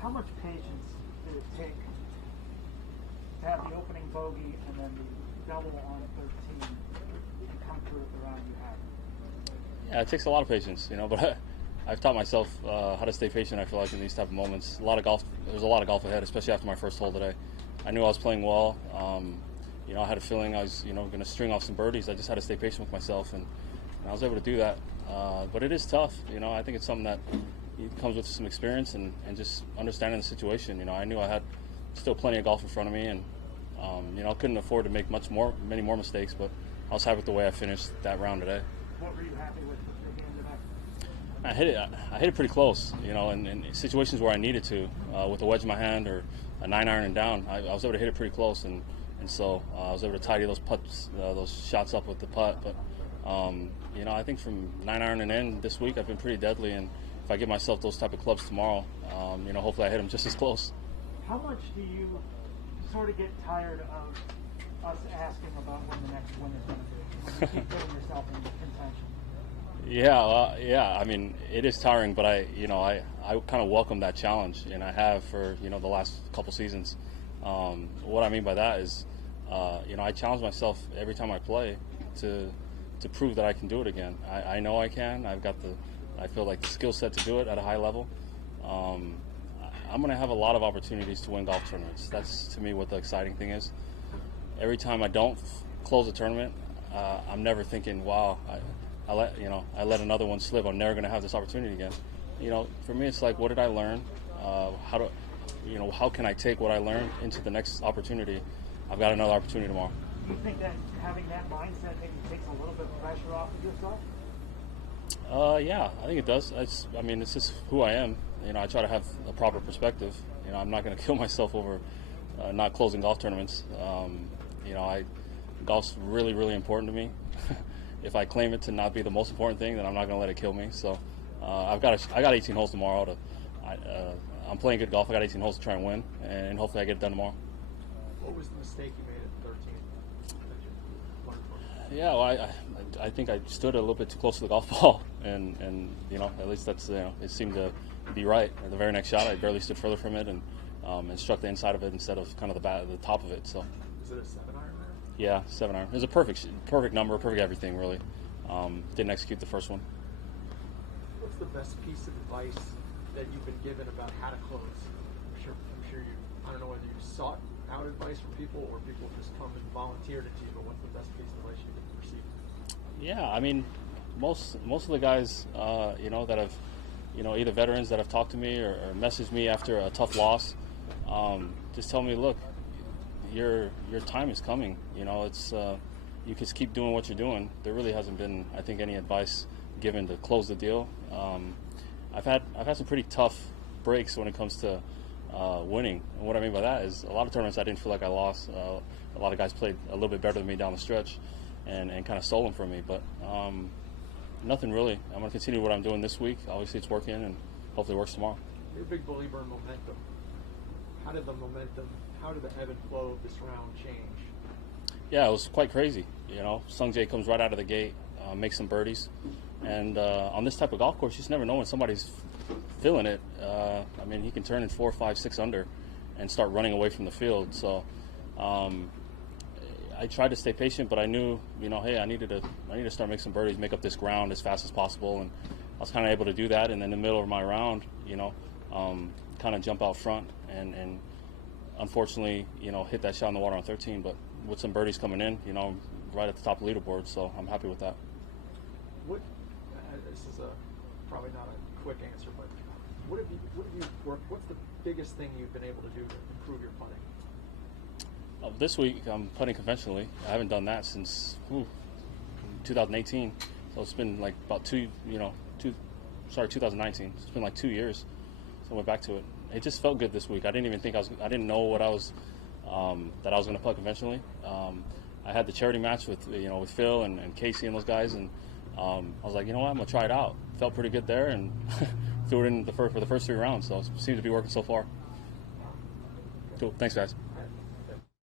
how much patience did it take to have the opening bogey and then the double on 13 and come through with the round you had? Yeah, it takes a lot of patience, but I've taught myself how to stay patient, I feel like, in these type of moments. There's a lot of golf ahead, especially after my first hole today. I knew I was playing well. I had a feeling I was, going to string off some birdies. I just had to stay patient with myself, and I was able to do that. But it is tough. I think it's something that comes with some experience and just understanding the situation. I knew I had still plenty of golf in front of me, and I couldn't afford to make many more mistakes. But I was happy with the way I finished that round today. What were you happy with the game today? I hit it pretty close. In situations where I needed to, with a wedge in my hand or a 9-iron and down, I was able to hit it pretty close, and so I was able to tidy those putts, those shots up with the putt. But I think from 9-iron and in this week, I've been pretty deadly, and if I give myself those type of clubs tomorrow, hopefully I hit them just as close. How much do you sort of get tired of us asking about when the next win is going to be? When you keep putting yourself in contention. Yeah. I mean, it is tiring, but I kind of welcome that challenge, and I have for the last couple seasons. What I mean by that is, I challenge myself every time I play to prove that I can do it again. I know I can. I feel like the skill set to do it at a high level. I'm going to have a lot of opportunities to win golf tournaments. That's, to me, what the exciting thing is. Every time I don't close a tournament, I'm never thinking, wow, I let another one slip. I'm never going to have this opportunity again. For me, it's like, what did I learn? How can I take what I learned into the next opportunity? I've got another opportunity tomorrow. Do you think that having that mindset maybe takes a little bit of pressure off of yourself? Yeah, I think it does. It's just who I am. I try to have a proper perspective. I'm not going to kill myself over not closing golf tournaments. Golf's really, really important to me. If I claim it to not be the most important thing, then I'm not going to let it kill me. So I got 18 holes tomorrow. I'm playing good golf. I got 18 holes to try and win, and hopefully I get it done tomorrow. What was the mistake you made at 13? Yeah, well, I think I stood a little bit too close to the golf ball, and at least that's it seemed to be right. At the very next shot, I barely stood further from it and struck the inside of it instead of kind of the top of it. So. Is it a 7-iron there? Yeah, 7-iron. It was a perfect number, perfect everything really. Didn't execute the first one. What's the best piece of advice that you've been given about how to close? I'm sure you. I don't know whether you sought out advice from people or people just come and volunteered it to you. But what's the best piece of advice you've received? Yeah, I mean, most of the guys, that have, either veterans that have talked to me or messaged me after a tough loss, just tell me, look, your time is coming. It's you just keep doing what you're doing. There really hasn't been, I think, any advice given to close the deal. I've had some pretty tough breaks when it comes to winning, and what I mean by that is a lot of tournaments I didn't feel like I lost. A lot of guys played a little bit better than me down the stretch, and kind of stole them from me. But nothing really. I'm going to continue what I'm doing this week. Obviously, it's working, and hopefully, it works tomorrow. You're a big believer in momentum. How did the ebb and flow of this round change? Yeah, it was quite crazy. Sung Jae comes right out of the gate, makes some birdies, and on this type of golf course, you just never know when somebody's feeling it. He can turn in 4, 5, 6 under, and start running away from the field. So I tried to stay patient, but I knew, hey, I needed to start making some birdies, make up this ground as fast as possible, and I was kind of able to do that. And in the middle of my round, kind of jump out front and unfortunately, hit that shot in the water on 13. But with some birdies coming in, right at the top of the leaderboard, so I'm happy with that. This is probably not a quick answer, but what have you worked? What's the biggest thing you've been able to do to improve your putting? This week I'm putting conventionally. I haven't done that since 2018, so it's been like about 2019. It's been like 2 years, so I went back to it. It just felt good this week. I didn't know what I was that I was going to putt conventionally. I had the charity match with Phil and Casey and those guys, and I was like, I'm going to try it out. Felt pretty good there, and threw it in for the first 3 rounds. So it seems to be working so far. Cool. Thanks, guys.